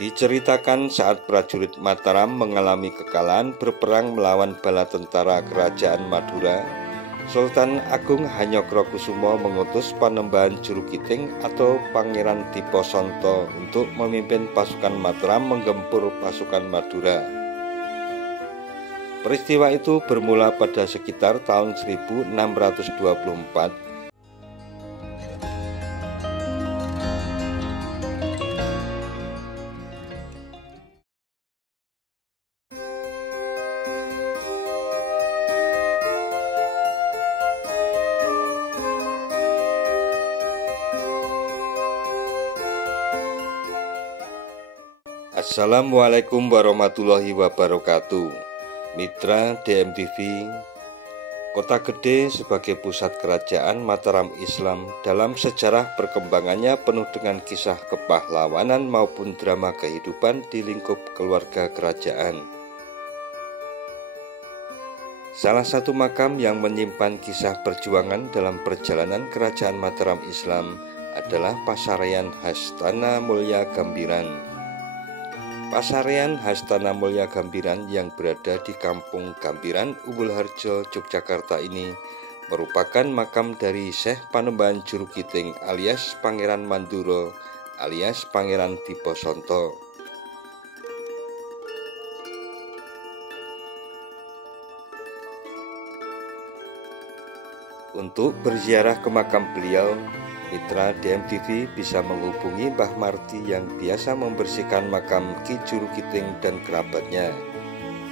Diceritakan saat prajurit Mataram mengalami kekalahan berperang melawan bala tentara kerajaan Madura, Sultan Agung Hanyokrokusumo mengutus Panembahan Jurukiting atau Pangeran Diposonto untuk memimpin pasukan Mataram menggempur pasukan Madura. Peristiwa itu bermula pada sekitar tahun 1624. Assalamualaikum warahmatullahi wabarakatuh. Mitra DMTV, Kota Gede sebagai pusat kerajaan Mataram Islam dalam sejarah perkembangannya penuh dengan kisah kepahlawanan maupun drama kehidupan di lingkup keluarga kerajaan. Salah satu makam yang menyimpan kisah perjuangan dalam perjalanan kerajaan Mataram Islam adalah Pasarean Hastana Mulya Gambiran. Pasarean Hastana Mulya Gambiran yang berada di Kampung Gambiran, Umbul Harjo, Yogyakarta ini merupakan makam dari Syekh Panembahan Jurukiting alias Pangeran Manduro alias Pangeran Diposonto. Untuk berziarah ke makam beliau, mitra DMTV bisa menghubungi Mbah Marti yang biasa membersihkan makam Ki Jurukiting dan kerabatnya.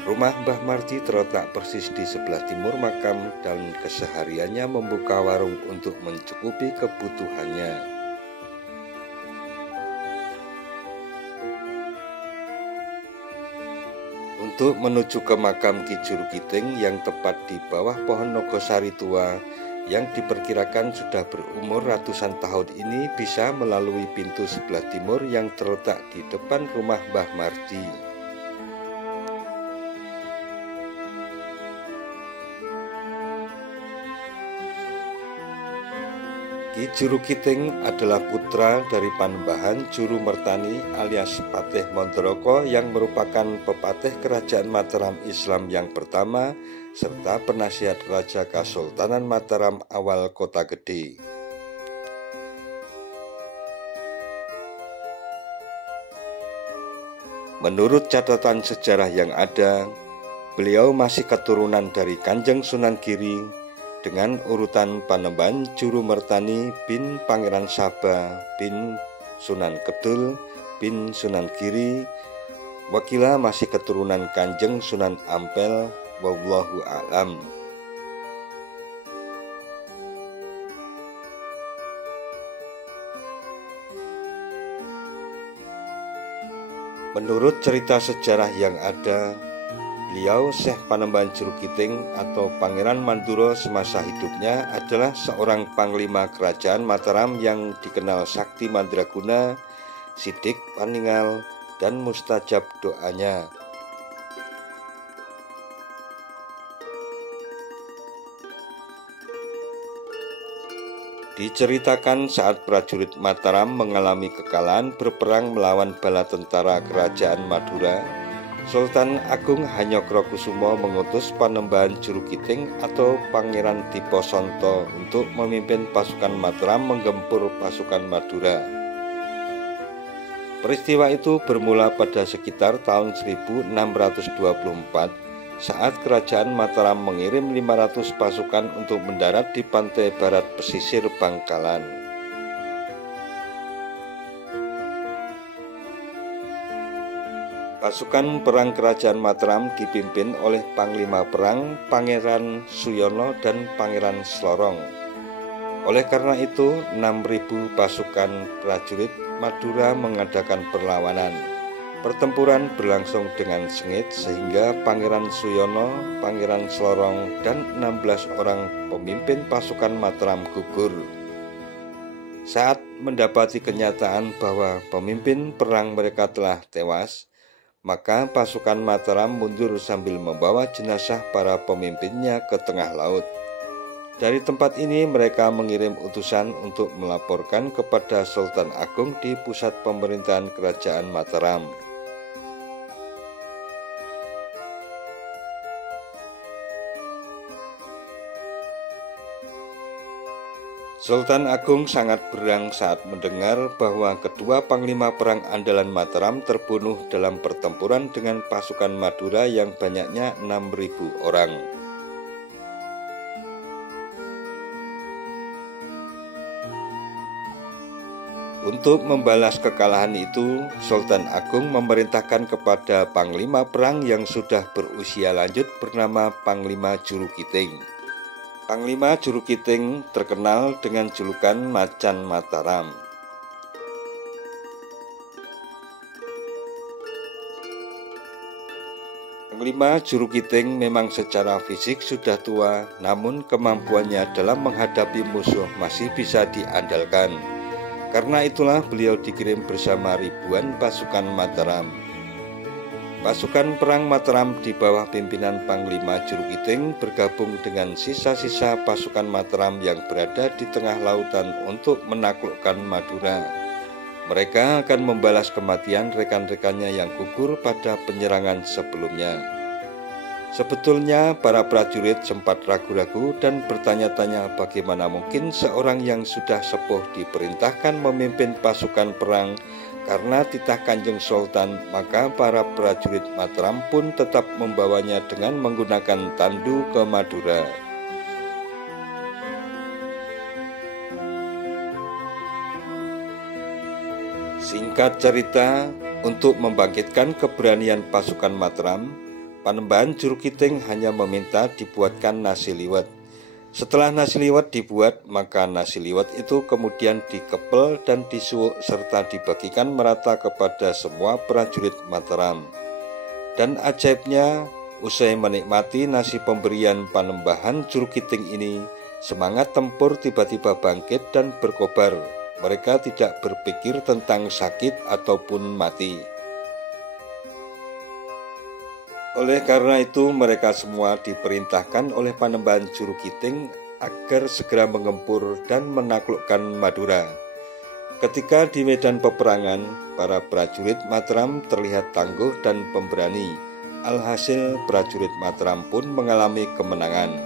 Rumah Mbah Marti terletak persis di sebelah timur makam dan kesehariannya membuka warung untuk mencukupi kebutuhannya. Untuk menuju ke makam Ki Jurukiting yang tepat di bawah pohon Nogosari tua yang diperkirakan sudah berumur ratusan tahun ini bisa melalui pintu sebelah timur yang terletak di depan rumah Mbah Marti. Ki Jurukiting adalah putra dari Panembahan Jurumertani alias Patih Mondoroko yang merupakan pepatih kerajaan Mataram Islam yang pertama serta penasihat Raja Kasultanan Mataram awal Kota Gede. Menurut catatan sejarah yang ada, beliau masih keturunan dari Kanjeng Sunan Giri dengan urutan Panembahan Jurumertani bin Pangeran Saba bin Sunan Kidul bin Sunan Giri. Wakila masih keturunan Kanjeng Sunan Ampel. Wallahu a'lam. Menurut cerita sejarah yang ada, beliau Syekh Panembahan Jurukiting atau Pangeran Manduro semasa hidupnya adalah seorang panglima kerajaan Mataram yang dikenal sakti mandraguna, sidik paningal, dan mustajab doanya. Diceritakan saat prajurit Mataram mengalami kekalahan berperang melawan bala tentara kerajaan Madura, Sultan Agung Hanyokrokusumo mengutus Panembahan Jurukiting atau Pangeran Diposonto untuk memimpin pasukan Mataram menggempur pasukan Madura. Peristiwa itu bermula pada sekitar tahun 1624 saat kerajaan Mataram mengirim 500 pasukan untuk mendarat di pantai barat pesisir Bangkalan. Pasukan perang kerajaan Mataram dipimpin oleh Panglima Perang Pangeran Suyono dan Pangeran Slorong. Oleh karena itu, 6.000 pasukan prajurit Madura mengadakan perlawanan. Pertempuran berlangsung dengan sengit sehingga Pangeran Suyono, Pangeran Slorong, dan 16 orang pemimpin pasukan Mataram gugur. Saat mendapati kenyataan bahwa pemimpin perang mereka telah tewas, maka pasukan Mataram mundur sambil membawa jenazah para pemimpinnya ke tengah laut. Dari tempat ini mereka mengirim utusan untuk melaporkan kepada Sultan Agung di pusat pemerintahan Kerajaan Mataram. Sultan Agung sangat berang saat mendengar bahwa kedua panglima perang andalan Mataram terbunuh dalam pertempuran dengan pasukan Madura yang banyaknya 6.000 orang. Untuk membalas kekalahan itu, Sultan Agung memerintahkan kepada panglima perang yang sudah berusia lanjut bernama Panglima Jurukiting. Panglima Jurukiting terkenal dengan julukan Macan Mataram. Panglima Jurukiting memang secara fisik sudah tua, namun kemampuannya dalam menghadapi musuh masih bisa diandalkan. Karena itulah beliau dikirim bersama ribuan pasukan Mataram. Pasukan perang Mataram di bawah pimpinan Panglima Jurukiting bergabung dengan sisa-sisa pasukan Mataram yang berada di tengah lautan untuk menaklukkan Madura. Mereka akan membalas kematian rekan-rekannya yang gugur pada penyerangan sebelumnya. Sebetulnya para prajurit sempat ragu-ragu dan bertanya-tanya bagaimana mungkin seorang yang sudah sepuh diperintahkan memimpin pasukan perang karena titah Kanjeng Sultan. Maka para prajurit Mataram pun tetap membawanya dengan menggunakan tandu ke Madura. Singkat cerita, untuk membangkitkan keberanian pasukan Mataram, Panembahan Jurukiting hanya meminta dibuatkan nasi liwet. Setelah nasi liwet dibuat, maka nasi liwet itu kemudian dikepel dan disuuk serta dibagikan merata kepada semua prajurit Mataram. Dan ajaibnya, usai menikmati nasi pemberian Panembahan Jurukiting ini, semangat tempur tiba-tiba bangkit dan berkobar. Mereka tidak berpikir tentang sakit ataupun mati. Oleh karena itu, mereka semua diperintahkan oleh Panembahan Jurukiting agar segera mengempur dan menaklukkan Madura. Ketika di medan peperangan, para prajurit Mataram terlihat tangguh dan pemberani. Alhasil, prajurit Mataram pun mengalami kemenangan.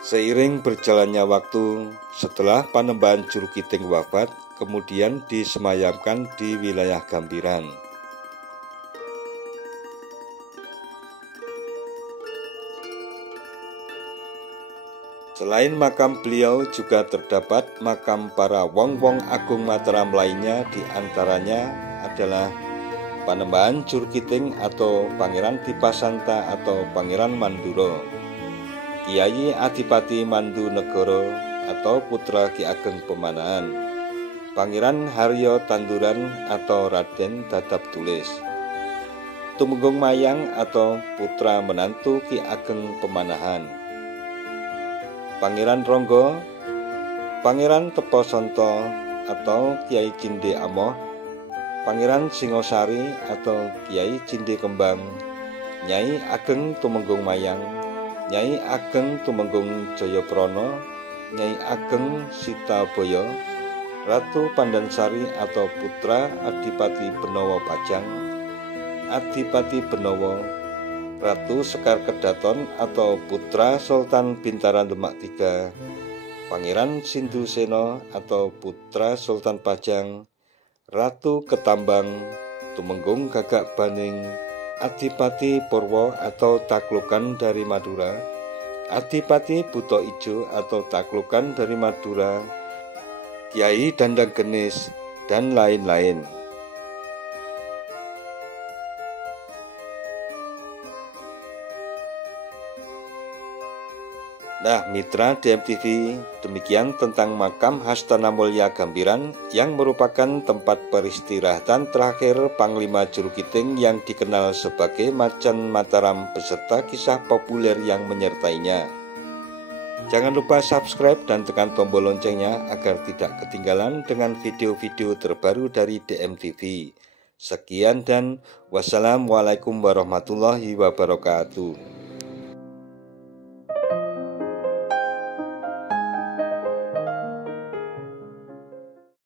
Seiring berjalannya waktu, setelah Panembahan Jurukiting wafat, kemudian disemayamkan di wilayah Gambiran. Selain makam beliau, juga terdapat makam para wong-wong agung Mataram lainnya, di antaranya adalah Panembahan Jurukiting atau Pangeran Dipasanta atau Pangeran Mandura, Kiai Adipati Mandu Negoro atau putra Ki Ageng Pemanahan, Pangeran Haryo Tanduran atau Raden Dadap Tulis, Tumenggung Mayang atau putra menantu Ki Ageng Pemanahan, Pangeran Ronggo, Pangeran Teposonto atau Kiai Cinde Amoh, Pangeran Singosari atau Kiai Cinde Kembang, Nyai Ageng Tumenggung Mayang, Nyai Ageng Tumenggung Jayaprana, Nyai Ageng Sitaboyo, Ratu Pandansari atau putra Adipati Benowo Pajang, Adipati Benowo, Ratu Sekar Kedaton atau putra Sultan Bintaran Demak III, Pangeran Sinduseno atau putra Sultan Pajang, Ratu Ketambang, Tumenggung Gagak Baning, Adipati Purwo atau taklukan dari Madura, Adipati Buto Ijo atau taklukan dari Madura, Kiai Dandang Genis, dan lain-lain. Nah, mitra DMTV, demikian tentang makam Hastana Mulya Gambiran yang merupakan tempat peristirahatan terakhir Panglima Jurukiting yang dikenal sebagai Macan Mataram beserta kisah populer yang menyertainya. Jangan lupa subscribe dan tekan tombol loncengnya agar tidak ketinggalan dengan video-video terbaru dari DMTV. Sekian dan wassalamualaikum warahmatullahi wabarakatuh.